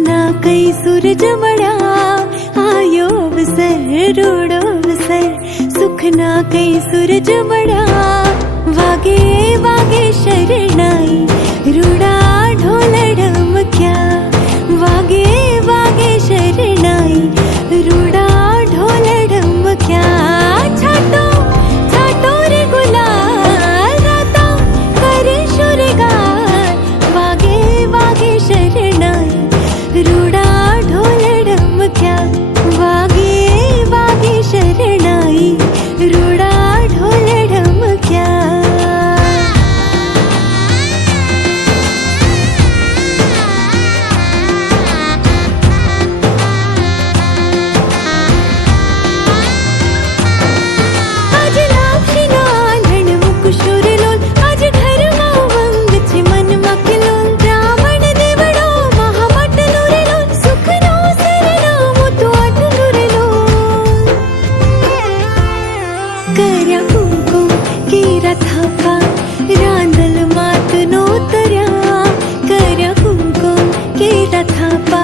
सुखना कई सूरज मड़ा आयो अवसर रूड़ो अवसर सुखना कई सूरज मड़ा वागे वागे शरणाई रूड़ा ढोल ढमक्या वागे वागे शरणाई रूड़ा ढोल ढमक्या छाटो छाटो रे गुलाल गाता करे शुरगार वागे वागे शरणाई रूड़ा ढोल ढमक्या वागे वागे शरणाई रूड़ा ढोल ढमक्या कर्या कुंकुम केरा थापा रांदल मात नो तरया कर्या कुंकुम केरा थापा